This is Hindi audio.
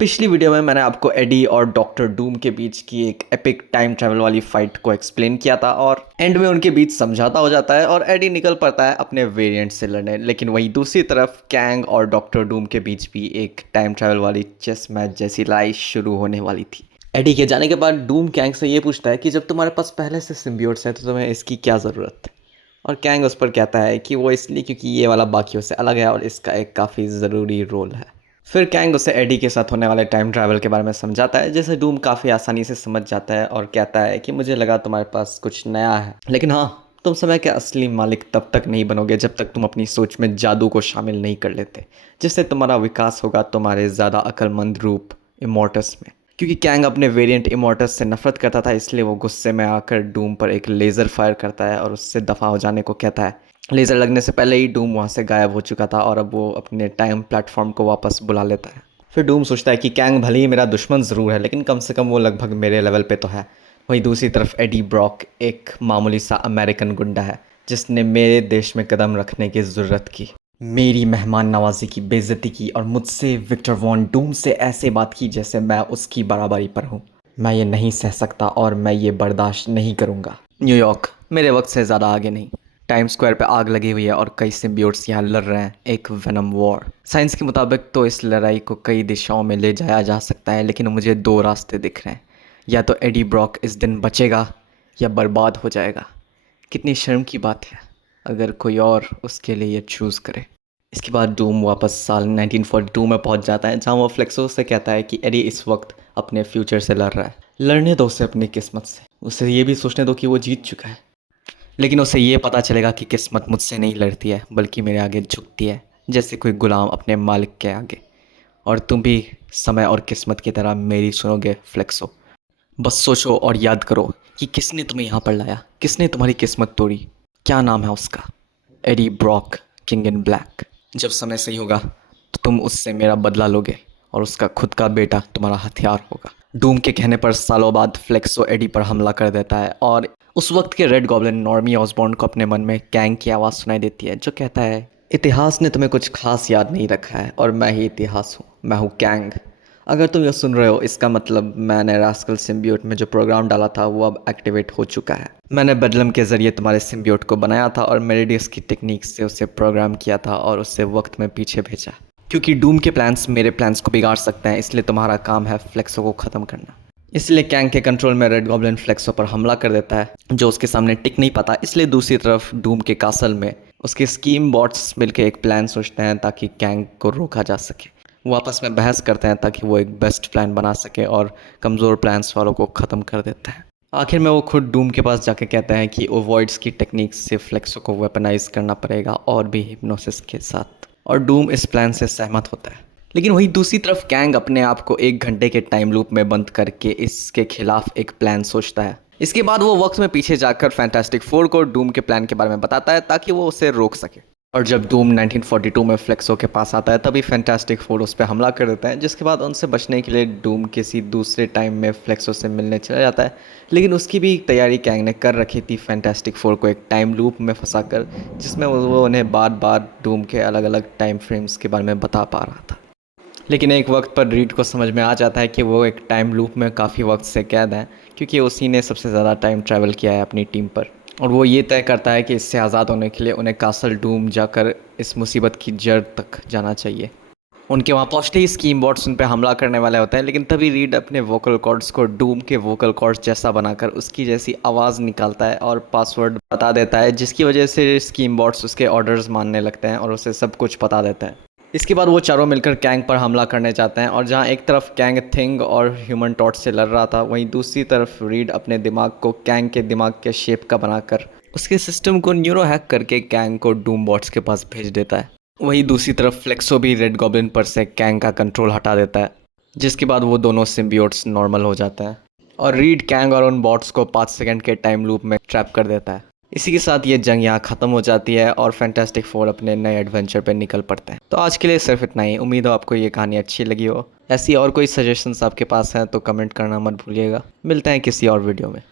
पिछली वीडियो में मैंने आपको एडी और डॉक्टर डूम के बीच की एक एपिक टाइम ट्रैवल वाली फाइट को एक्सप्लेन किया था और एंड में उनके बीच समझौता हो जाता है और एडी निकल पड़ता है अपने वेरिएंट से लड़ने। लेकिन वहीं दूसरी तरफ कैंग और डॉक्टर डूम के बीच भी एक टाइम ट्रैवल वाली चेस मैच जैसी लड़ाई शुरू होने वाली थी। एडी के जाने के बाद डूम कैंग से ये पूछता है कि जब तुम्हारे पास पहले से सिम्बियोट्स है तो तुम्हें इसकी क्या ज़रूरत है। और कैंग उस पर कहता है कि वो इसलिए क्योंकि ये वाला बाकियों से अलग है और इसका एक काफ़ी ज़रूरी रोल है। फिर कैंग उसे एडी के साथ होने वाले टाइम ट्रैवल के बारे में समझाता है, जिसे डूम काफ़ी आसानी से समझ जाता है और कहता है कि मुझे लगा तुम्हारे पास कुछ नया है, लेकिन हाँ, तुम समय के असली मालिक तब तक नहीं बनोगे जब तक तुम अपनी सोच में जादू को शामिल नहीं कर लेते, जिससे तुम्हारा विकास होगा तुम्हारे ज़्यादा अक्लमंद रूप इमोर्टस में। क्योंकि कैंग अपने वेरिएंट इमोर्टस से नफरत करता था, इसलिए वो गुस्से में आकर डूम पर एक लेज़र फायर करता है और उससे दफ़ा हो जाने को कहता है। लेज़र लगने से पहले ही डूम वहाँ से गायब हो चुका था और अब वो अपने टाइम प्लेटफॉर्म को वापस बुला लेता है। फिर डूम सोचता है कि कैंग भले ही मेरा दुश्मन ज़रूर है, लेकिन कम से कम वो लगभग मेरे लेवल पे तो है। वहीं दूसरी तरफ एडी ब्रॉक एक मामूली सा अमेरिकन गुंडा है जिसने मेरे देश में कदम रखने की ज़रूरत की, मेरी मेहमान नवाजी की बेइज्जती की और मुझसे विक्टर वॉन डूम से ऐसे बात की जैसे मैं उसकी बराबरी पर हूँ। मैं ये नहीं सह सकता और मैं ये बर्दाश्त नहीं करूँगा। न्यूयॉर्क मेरे वक्त से ज़्यादा आगे नहीं। टाइम स्क्वायर पे आग लगी हुई है और कई सिम्बियोट्स यहाँ लड़ रहे हैं एक वेनम वॉर। साइंस के मुताबिक तो इस लड़ाई को कई दिशाओं में ले जाया जा सकता है, लेकिन मुझे दो रास्ते दिख रहे हैं। या तो एडी ब्रॉक इस दिन बचेगा या बर्बाद हो जाएगा। कितनी शर्म की बात है अगर कोई और उसके लिए ये चूज़ करे। इसके बाद डूम वापस साल 1942 में पहुंच जाता है, जहां वो फ्लेक्सो से कहता है कि एडी इस वक्त अपने फ्यूचर से लड़ रहा है। लड़ने दो उसे अपनी किस्मत से, उसे ये भी सोचने दो कि वो जीत चुका है। लेकिन उसे ये पता चलेगा कि किस्मत मुझसे नहीं लड़ती है बल्कि मेरे आगे झुकती है, जैसे कोई गुलाम अपने मालिक के आगे। और तुम भी समय और किस्मत की तरह मेरी सुनोगे फ्लेक्सो। बस सोचो और याद करो कि किसने तुम्हें यहाँ पर लाया, किसने तुम्हारी किस्मत तोड़ी, क्या नाम है उसका। Eddie Brock, king in black. जब समय सही होगा तो तुम उससे मेरा बदला लोगे और उसका खुद का बेटा तुम्हारा हथियार होगा। डूम के कहने पर सालों बाद फ्लेक्सो एडी पर हमला कर देता है और उस वक्त के रेड गॉब्लिन नॉर्मी ऑसबॉर्न को अपने मन में कैंग की आवाज़ सुनाई देती है, जो कहता है इतिहास ने तुम्हें कुछ खास याद नहीं रखा है और मैं ही इतिहास हूँ। मैं हूँ कैंग। अगर तुम ये सुन रहे हो, इसका मतलब मैंने रास्कल सिम्बियोट में जो प्रोग्राम डाला था वो अब एक्टिवेट हो चुका है। मैंने बेडलम के ज़रिए तुम्हारे सिम्बियोट को बनाया था और मेरेडियस की टेक्निक से उसे प्रोग्राम किया था और उससे वक्त में पीछे भेजा। क्योंकि डूम के प्लान्स मेरे प्लान्स को बिगाड़ सकते हैं, इसलिए तुम्हारा काम है फ्लेक्सो को ख़त्म करना। इसलिए कैंग के कंट्रोल में रेड गॉब्लिन फ्लेक्सो पर हमला कर देता है, जो उसके सामने टिक नहीं पाता। इसलिए दूसरी तरफ डूम के कासल में उसके स्कीम बॉट्स मिलकर एक प्लान सोचते हैं ताकि कैंग को रोका जा सके। वो आपस में बहस करते हैं ताकि वो एक बेस्ट प्लान बना सके और कमज़ोर प्लान्स वालों को ख़त्म कर देते हैं। आखिर में वो खुद डूम के पास जाके कहते हैं कि ओवॉइड्स की टेक्निक से फ्लेक्सो को वेपनाइज करना पड़ेगा और भी हिप्नोसिस के साथ, और डूम इस प्लान से सहमत होता है। लेकिन वहीं दूसरी तरफ कैंग अपने आप को 1 घंटे के टाइम लूप में बंद करके इसके खिलाफ एक प्लान सोचता है। इसके बाद वो वक्त में पीछे जाकर फैंटास्टिक फोर को डूम के प्लान के बारे में बताता है ताकि वो उसे रोक सके। और जब डूम 1942 में फ्लेक्सो के पास आता है तभी फैंटास्टिक फोर उस पर हमला कर देता है, जिसके बाद उनसे बचने के लिए डूम किसी दूसरे टाइम में फ्लेक्सो से मिलने चला जाता है। लेकिन उसकी भी तैयारी कैंग ने कर रखी थी फैंटास्टिक फोर को एक टाइम लूप में फंसाकर, जिसमें वो उन्हें बार बार डूम के अलग अलग टाइम फ्रेम्स के बारे में बता पा रहा था। लेकिन एक वक्त पर रीड को समझ में आ जाता है कि वो एक टाइम लूप में काफ़ी वक्त से कैद हैं, क्योंकि उसी ने सबसे ज़्यादा टाइम ट्रैवल किया है अपनी टीम पर। और वो ये तय करता है कि इससे आज़ाद होने के लिए उन्हें कासल डूम जाकर इस मुसीबत की जड़ तक जाना चाहिए। उनके वहाँ पहुँचते ही स्कीम बॉट्स उन पर हमला करने वाले होते हैं, लेकिन तभी रीड अपने वोकल कॉर्ड्स को डूम के वोकल कॉर्ड्स जैसा बनाकर उसकी जैसी आवाज़ निकालता है और पासवर्ड बता देता है, जिसकी वजह से स्कीम बॉट्स उसके ऑर्डर्स मानने लगते हैं और उसे सब कुछ पता देता है। इसके बाद वो चारों मिलकर कैंग पर हमला करने जाते हैं और जहाँ एक तरफ कैंग थिंग और ह्यूमन टॉर्च से लड़ रहा था, वहीं दूसरी तरफ रीड अपने दिमाग को कैंग के दिमाग के शेप का बनाकर उसके सिस्टम को न्यूरो हैक करके कैंग को डूम बॉट्स के पास भेज देता है। वहीं दूसरी तरफ फ्लेक्सो भी रेड गॉब्लिन पर से कैंग का कंट्रोल हटा देता है, जिसके बाद वो दोनों सिम्बियोट्स नॉर्मल हो जाते हैं और रीड कैंग और उन बॉट्स को 5 सेकंड के टाइम लूप में ट्रैप कर देता है। इसी के साथ ये जंग यहाँ ख़त्म हो जाती है और फैंटास्टिक फोर अपने नए एडवेंचर पर निकल पड़ते हैं। तो आज के लिए सिर्फ इतना ही। उम्मीद हो आपको ये कहानी अच्छी लगी हो। ऐसी और कोई सजेशंस आपके पास हैं तो कमेंट करना मत भूलिएगा। मिलते हैं किसी और वीडियो में।